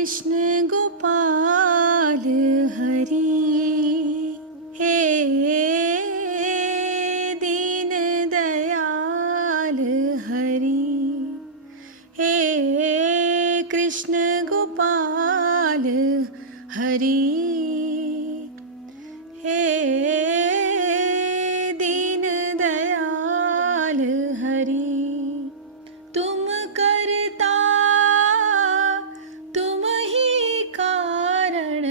कृष्ण गोपाल हरि, हे दीन दयाल हरि, हे कृष्ण गोपाल हरि, हे दीन दयाल हरि। तुम करता तुम ही कारण,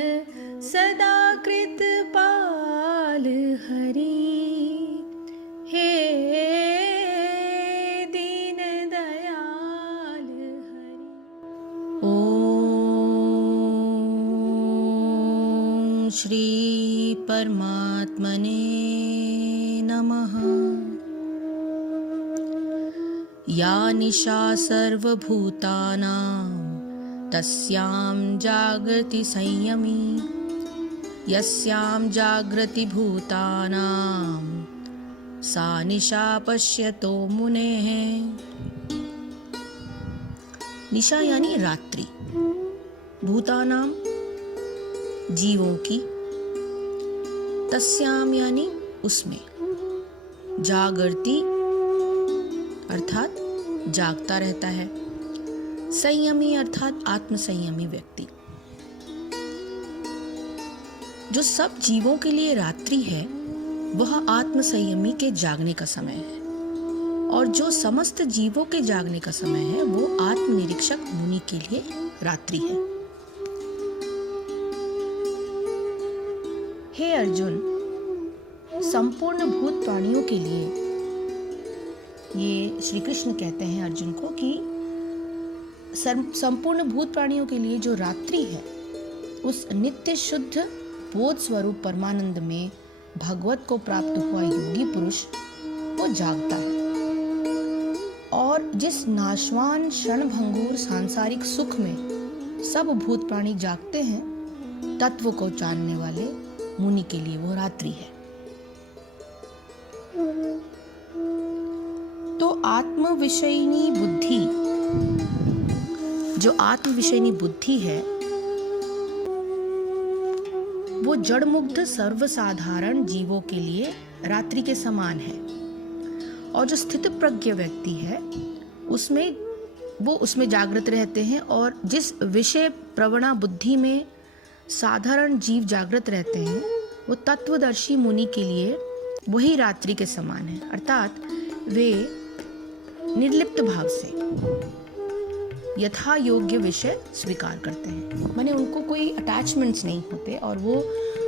सदा कृतपाल हरि, हे दीन दयाल हरि। ओम श्री परमात्मने नमः। या निशा सर्वभूतानां तस्यां जागृति संयमी, यस्यां जागृति भूतानां सा निशा पश्यतो मुनेः। निशा यानी रात्रि, भूतानां जीवों की, तस्याम यानी उसमें, जागृति अर्थात जागता रहता है, संयमी अर्थात आत्मसंयमी व्यक्ति। जो सब जीवों के लिए रात्रि है वह आत्मसंयमी के जागने का समय है, और जो समस्त जीवों के जागने का समय है वो आत्मनिरीक्षक मुनि के लिए रात्रि है। हे अर्जुन, संपूर्ण भूत प्राणियों के लिए, ये श्री कृष्ण कहते हैं अर्जुन को कि संपूर्ण भूत प्राणियों के लिए जो रात्रि है, उस नित्य शुद्ध बोध स्वरूप परमानंद में भगवत को प्राप्त हुआ योगी पुरुष वो जागता है, और जिस नाशवान क्षणभंगुर सांसारिक सुख में सब भूत प्राणी जागते हैं, तत्व को जानने वाले मुनि के लिए वो रात्रि है। तो आत्म विषयिनी बुद्धि, जो आत्म विषयिनी बुद्धि है वो जड़मुग्ध सर्वसाधारण जीवों के लिए रात्रि के समान है, और जो स्थित प्रज्ञ व्यक्ति है उसमें जागृत रहते हैं, और जिस विषय प्रवणा बुद्धि में साधारण जीव जागृत रहते हैं वो तत्वदर्शी मुनि के लिए वही रात्रि के समान है, अर्थात वे निर्लिप्त भाव से यथा योग्य विषय स्वीकार करते हैं। माने उनको कोई अटैचमेंट्स नहीं होते, और वो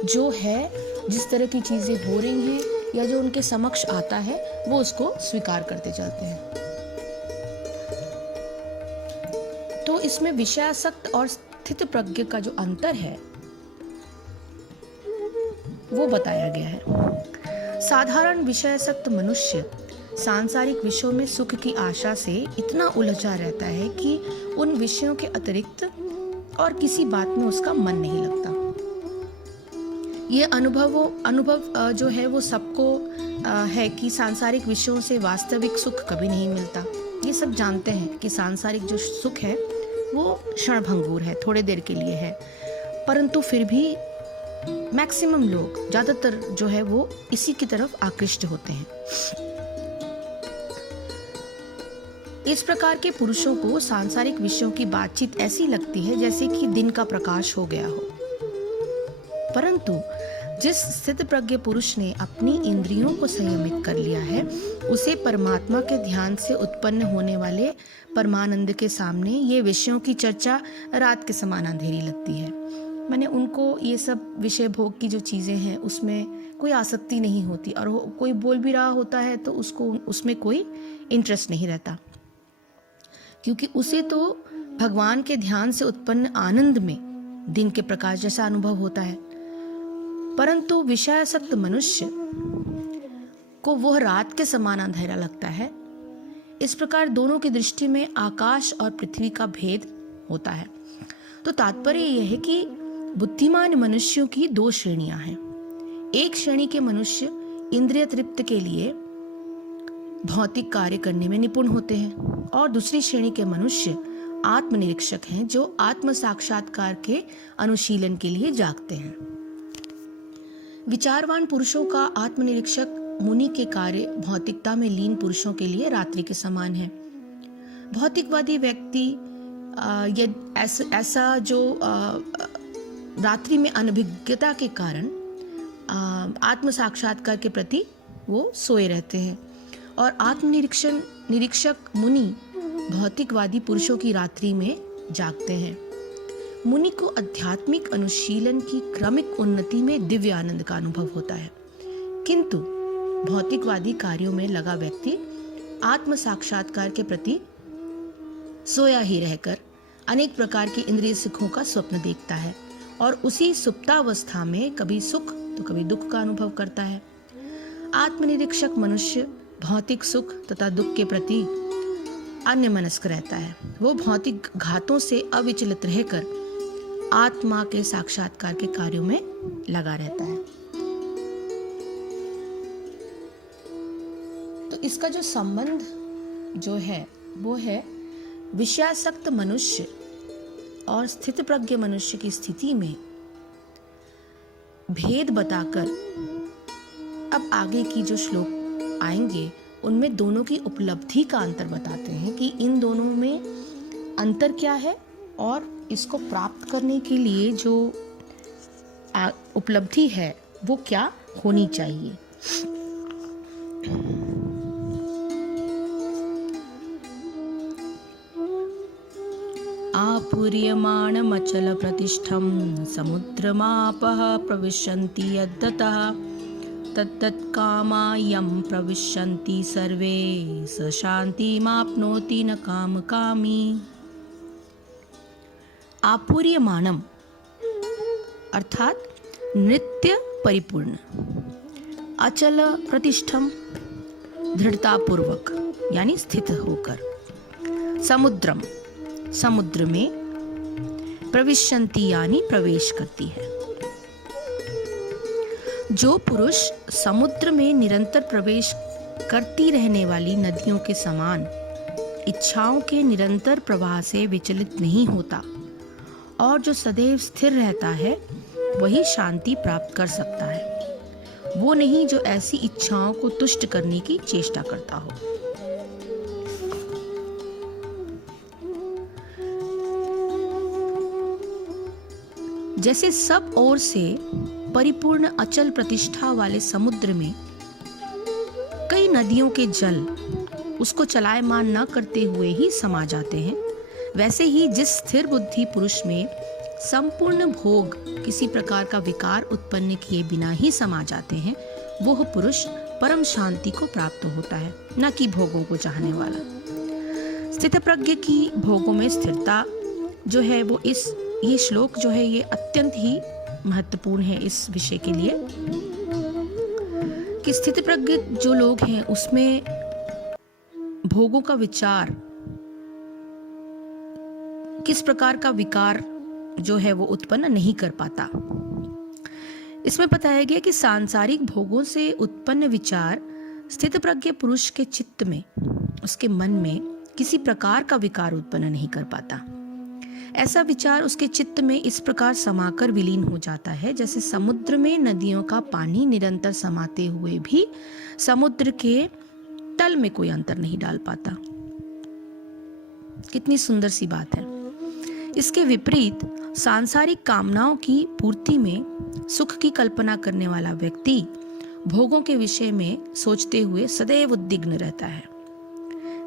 जो है, जिस तरह की चीजें हो रही हैं या जो उनके समक्ष आता है वो उसको स्वीकार करते चलते हैं। तो इसमें विषयासक्त और स्थित प्रज्ञ का जो अंतर है वो बताया गया है। साधारण विषयासक्त मनुष्य सांसारिक विषयों में सुख की आशा से इतना उलझा रहता है कि उन विषयों के अतिरिक्त और किसी बात में उसका मन नहीं लगता। ये अनुभव जो है वो सबको है कि सांसारिक विषयों से वास्तविक सुख कभी नहीं मिलता। ये सब जानते हैं कि सांसारिक जो सुख है वो क्षणभंगुर है, थोड़े देर के लिए है, परंतु फिर भी मैक्सिमम लोग, ज्यादातर जो है वो इसी की तरफ आकृष्ट होते हैं। इस प्रकार के पुरुषों को सांसारिक विषयों की बातचीत ऐसी लगती है जैसे कि दिन का प्रकाश हो गया हो, परंतु जिस स्थित प्रज्ञ पुरुष ने अपनी इंद्रियों को संयमित कर लिया है उसे परमात्मा के ध्यान से उत्पन्न होने वाले परमानंद के सामने ये विषयों की चर्चा रात के समान अंधेरी लगती है। माने उनको ये सब विषय भोग की जो चीजें हैं उसमें कोई आसक्ति नहीं होती, और कोई बोल भी रहा होता है तो उसको उसमें कोई इंटरेस्ट नहीं रहता, क्योंकि उसे तो भगवान के ध्यान से उत्पन्न आनंद में दिन के प्रकाश जैसा अनुभव होता है। परंतु विषयासक्त मनुष्य को वह रात के समान अंधेरा लगता है। इस प्रकार दोनों की दृष्टि में आकाश और पृथ्वी का भेद होता है। तो तात्पर्य यह है कि बुद्धिमान मनुष्यों की दो श्रेणियां हैं। एक श्रेणी के मनुष्य इंद्रिय तृप्त के लिए भौतिक कार्य करने में निपुण होते हैं, और दूसरी श्रेणी के मनुष्य आत्मनिरीक्षक हैं जो आत्म साक्षात्कार के अनुशीलन के लिए जागते हैं। विचारवान पुरुषों का आत्मनिरीक्षक मुनि के कार्य भौतिकता में लीन पुरुषों के लिए रात्रि के समान है। भौतिकवादी व्यक्ति ऐसा जो रात्रि में अनभिज्ञता के कारण आत्म साक्षात्कार के प्रति वो सोए रहते हैं, और निरीक्षक मुनि भौतिकवादी पुरुषों की रात्रि में जागते हैं। मुनि को आध्यात्मिक अनुशीलन की क्रमिक उन्नति में दिव्य आनंद का अनुभव होता है, किंतु भौतिकवादी कार्यों में लगा व्यक्ति आत्म साक्षात्कार के प्रति सोया ही रहकर अनेक प्रकार के इंद्रिय सुखों का स्वप्न देखता है और उसी सुप्तावस्था में कभी सुख तो कभी दुख का अनुभव करता है। आत्मनिरीक्षक मनुष्य भौतिक सुख तथा दुख के प्रति अन्यमनस्क रहता है। वो भौतिक घातों से अविचलित रहकर आत्मा के साक्षात्कार के कार्यों में लगा रहता है। तो इसका जो संबंध जो है वो है विषयासक्त मनुष्य और स्थित प्रज्ञ मनुष्य की स्थिति में भेद बताकर अब आगे की जो श्लोक आएंगे उनमें दोनों की उपलब्धि का अंतर बताते हैं कि इन दोनों में अंतर क्या है और इसको प्राप्त करने के लिए जो उपलब्धि है वो क्या होनी चाहिए। आपूर्यमाणमचल प्रतिष्ठं समुद्रमापः प्रविशन्ति यद्दतः तत्तत्कामायं प्रविशन्ति सर्वे स शान्तिमाप्नोति न कामकामी। आपूर्यमाणम अर्थात नित्य परिपूर्ण, अचल प्रतिष्ठम दृढ़तापूर्वक यानी स्थित होकर, समुद्रम समुद्र में, प्रविशन्ति यानी प्रवेश करती है। जो पुरुष समुद्र में निरंतर प्रवेश करती रहने वाली नदियों के समान इच्छाओं के निरंतर प्रवाह से विचलित नहीं होता और जो सदैव स्थिर रहता है वही शांति प्राप्त कर सकता है, वो नहीं जो ऐसी इच्छाओं को तुष्ट करने की चेष्टा करता हो। जैसे सब ओर से परिपूर्ण अचल प्रतिष्ठा वाले समुद्र में कई नदियों के जल उसको चलायमान न करते हुए ही समा जाते हैं, वैसे ही जिस स्थिर बुद्धि पुरुष में संपूर्ण भोग किसी प्रकार का विकार उत्पन्न किए बिना ही समा जाते हैं, वह पुरुष परम शांति को प्राप्त होता है, न कि भोगों को चाहने वाला। स्थित प्रज्ञ की भोगों में स्थिरता जो है वो ये श्लोक जो है ये अत्यंत ही महत्वपूर्ण है इस विषय के लिए कि स्थित प्रज्ञ जो लोग हैं उसमें भोगों का विचार, किस प्रकार का विकार जो है वो उत्पन्न नहीं कर पाता। इसमें बताया गया कि सांसारिक भोगों से उत्पन्न विचार स्थित प्रज्ञ पुरुष के चित्त में, उसके मन में किसी प्रकार का विकार उत्पन्न नहीं कर पाता। ऐसा विचार उसके चित्त में इस प्रकार समाकर विलीन हो जाता है जैसे समुद्र में नदियों का पानी निरंतर समाते हुए भी समुद्र के तल में कोई अंतर नहीं डाल पाता। कितनी सुंदर सी बात है। इसके विपरीत सांसारिक कामनाओं की पूर्ति में सुख की कल्पना करने वाला व्यक्ति भोगों के विषय में सोचते हुए सदैव उद्विग्न रहता है।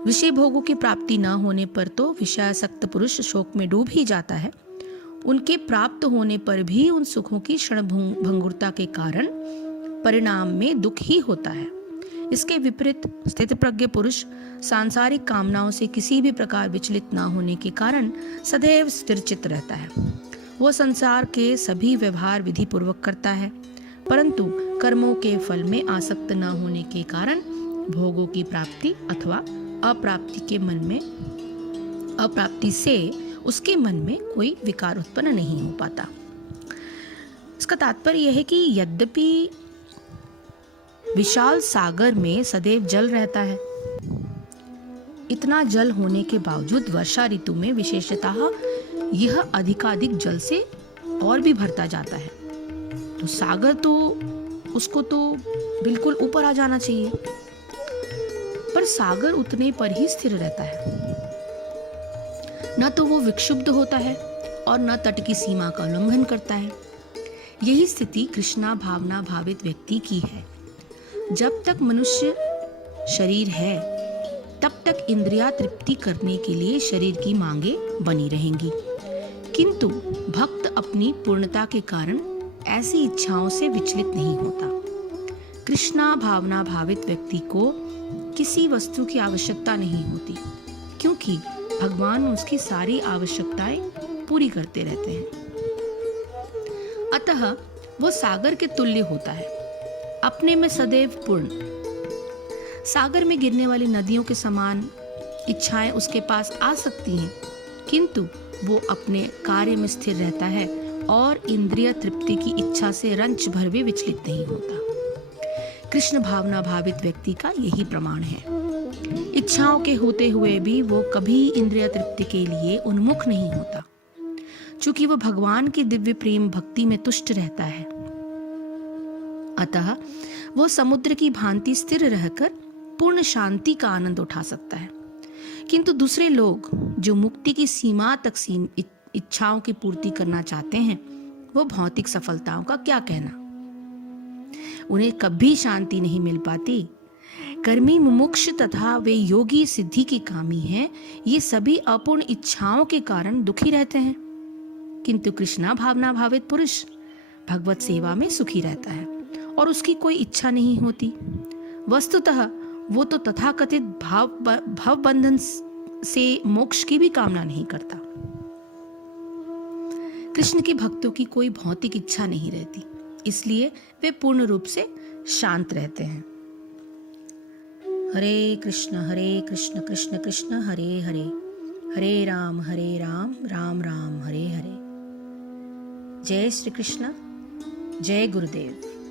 विषय भोगों की प्राप्ति न होने पर तो विषयासक्त पुरुष शोक में डूब ही जाता है। उनके प्राप्त होने पर भी उन सुखों की क्षण भंगुरता के कारण परिणाम में दुख ही होता है। इसके विपरीत स्थित प्रज्ञ पुरुष सांसारिक कामनाओं से किसी भी प्रकार विचलित न होने के कारण सदैव स्थिरचित्त रहता है। वह संसार के सभी व्यवहार विधि पूर्वक करता है, परंतु कर्मों के फल में आसक्त न होने के कारण भोगों की प्राप्ति अथवा अप्राप्ति से उसके मन में कोई विकार उत्पन्न नहीं हो पाता। इसका तात्पर्य यह है कि यद्यपि विशाल सागर में सदैव जल रहता है, इतना जल होने के बावजूद वर्षा ऋतु में विशेषतः यह अधिकाधिक जल से और भी भरता जाता है। तो सागर तो उसको तो बिल्कुल ऊपर आ जाना चाहिए, पर सागर उतने पर ही स्थिर रहता है। न तो वो विक्षुब्ध होता है और न तट की सीमा का उल्लंघन करता है। यही स्थिति कृष्णा भावना भावित व्यक्ति की है। जब तक मनुष्य शरीर है तब तक इंद्रिया तृप्ति करने के लिए शरीर की मांगे बनी रहेंगी, किंतु भक्त अपनी पूर्णता के कारण ऐसी इच्छाओं से विचलित नहीं होता। कृष्णा भावना भावित व्यक्ति को किसी वस्तु की आवश्यकता नहीं होती, क्योंकि भगवान उसकी सारी आवश्यकताएं पूरी करते रहते हैं। अतः वो सागर के तुल्य होता है, अपने में सदैव पूर्ण। सागर में गिरने वाली नदियों के समान इच्छाएं उसके पास आ सकती हैं, किंतु वो अपने कार्य में स्थिर रहता है और इंद्रिय तृप्ति की इच्छा से रंच भर भी विचलित नहीं होता। कृष्ण भावना भावित व्यक्ति का यही प्रमाण है। इच्छाओं के होते हुए भी वो कभी इंद्रिय तृप्ति के लिए उन्मुख नहीं होता, चूंकि वो भगवान की दिव्य प्रेम भक्ति में तुष्ट रहता है। अतः वो समुद्र की भांति स्थिर रहकर पूर्ण शांति का आनंद उठा सकता है। किंतु दूसरे लोग जो मुक्ति की सीमा तक इच्छाओं की पूर्ति करना चाहते हैं, वो भौतिक सफलताओं का क्या कहना। उन्हें कभी शांति नहीं मिल पाती। कर्मी मुमुक्ष तथा वे योगी सिद्धि के कामी हैं, ये सभी अपूर्ण इच्छाओं के कारण दुखी रहते हैं। किंतु कृष्णा भावना भावित पुरुष भगवत सेवा में सुखी रहता है और उसकी कोई इच्छा नहीं होती। वस्तुतः वो तो तथाकथित भव बंधन से मोक्ष की भी कामना नहीं करता। कृष्ण के भक्तों की कोई भौतिक इच्छा नहीं रहती, इसलिए वे पूर्ण रूप से शांत रहते हैं। हरे कृष्ण कृष्ण कृष्ण हरे हरे, हरे राम राम राम हरे हरे। जय श्री कृष्ण, जय गुरुदेव।